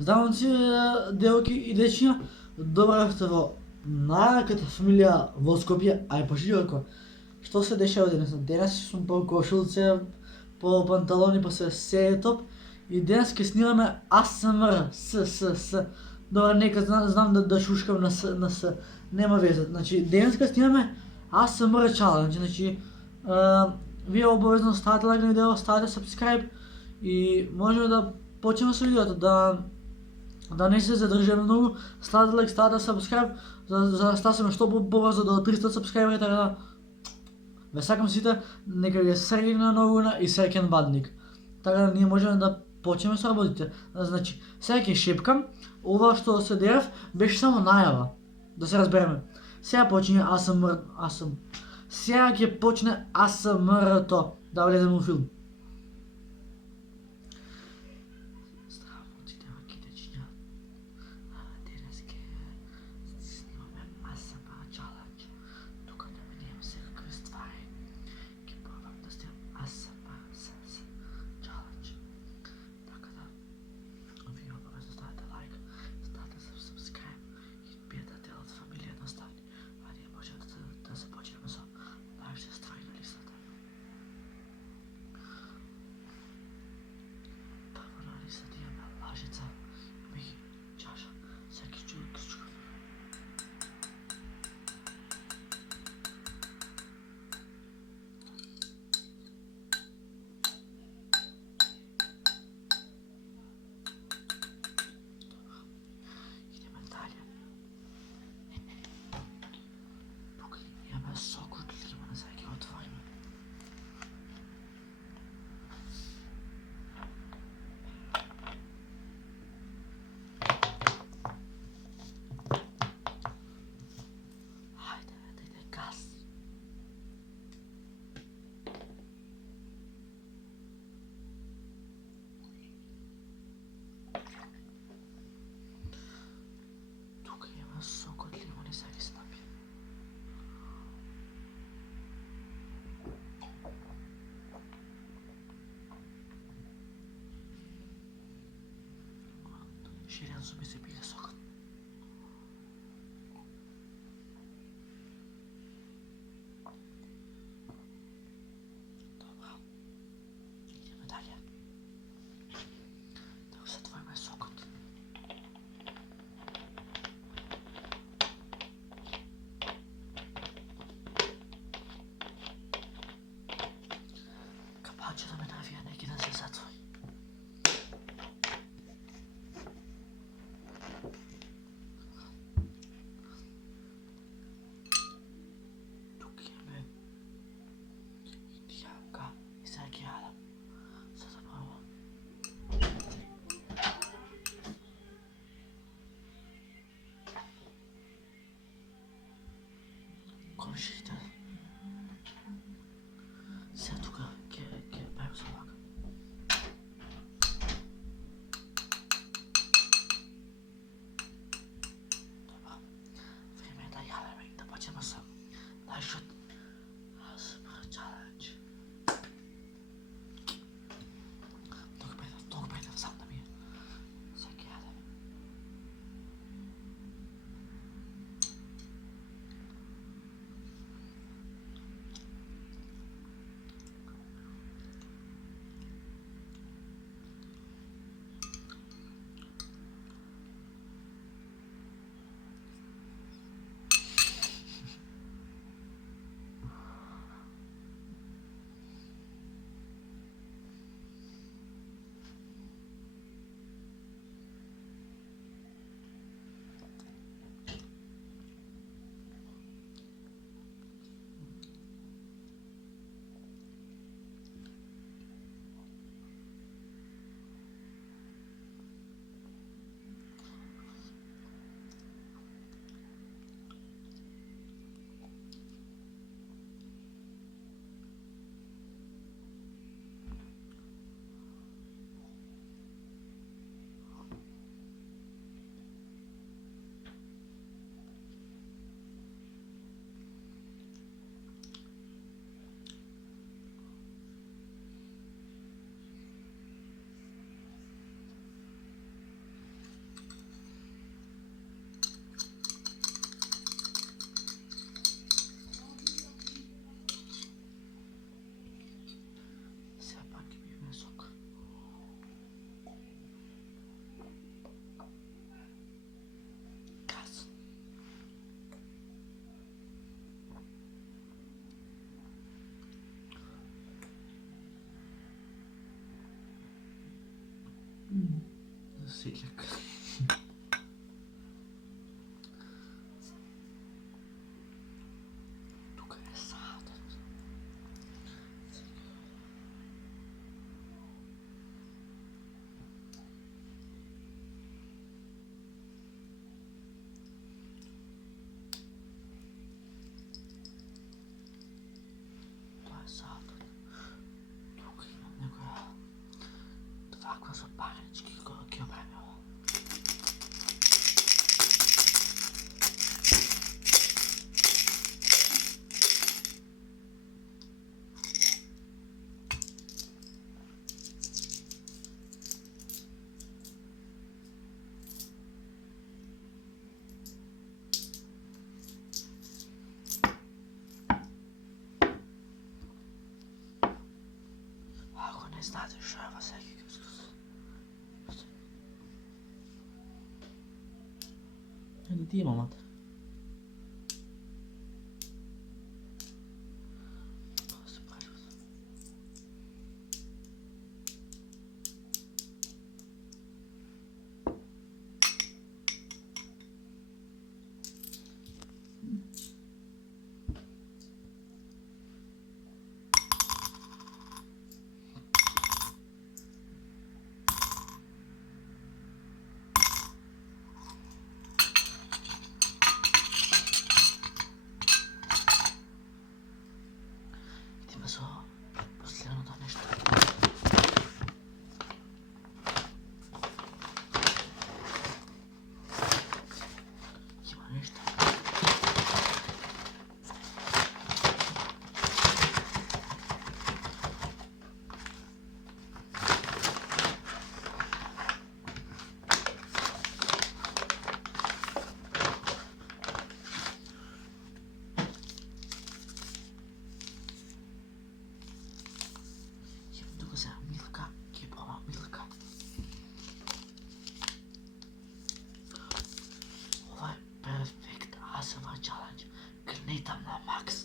Здравам ти, Делки и Дечиня. Добре сте во најаката фамилија во Скопје, а и пошироко. Што се дешава денес? Денес сум по кошулце, по панталони, по се топ. И денес ке снимаме АСМР, С. Добре, нека знам да шушкам на С. Нема веза. Значи, денес ке снимаме АСМР чалендж. Значи, вие обавезно ставате лайк на видео, ставате subscribe и можеме да почнеме со видеото, да не се задржаме многу, ставате лайк, ставате subscribe, за да стасаме што побрзо до 300 subscriberi, така да ве сакам сите, нека ви е среќна новина и среќен бадник. Така да ние можеме да почнеме со работите. Значи, сега ќе шепкам, ова што се дерев беше само најава, да се разбереме. Сега почине АСМР. Сега ќе почне АСМР-то, да влеземе у филм. Сок од лимон и сега се напие. Ширен зуби се пие сокот. Добро. Идеме далje. Да го затвориме сокот. Капачето ме навија неки да се затвори. Тук имаме индијанка и сега ги јадам. Се забавам. Комшите. Сега тука ќе правим со вака. Добро. Време е да јадеме и да почнеме со нашиот АСМР чалендж. Толку беден сам да ми е. Сега ќе јадеме. Сиljak. Tukaj je sada. To je sada. Tukaj imam nekoja dva klasopanički ki opremio. Ako ne znate što je vas neki kuskus. Ni ti mamat. Idemo za posljedno nešto. Ima nešto. Milka, kipova Milka. Ovo je perfect ASMR challenge. Gnitam na max.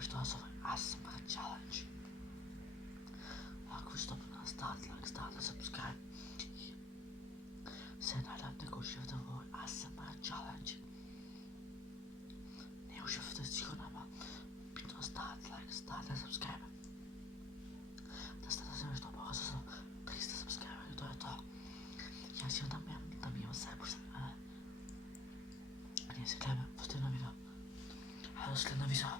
Što se ovaj ASMR challenge. Ako što bi nas start, subscribe. Se nadam da ko uživate u ovoj ASMR challenge. Ne uživate sigurno, ama bitno start, subscribe. Da ste da se nešto pokazao sam 300 subscribe i to je to. Ja si onda da mi imam sve pošto a nije se gleda, postoji na video. A do sljedna video.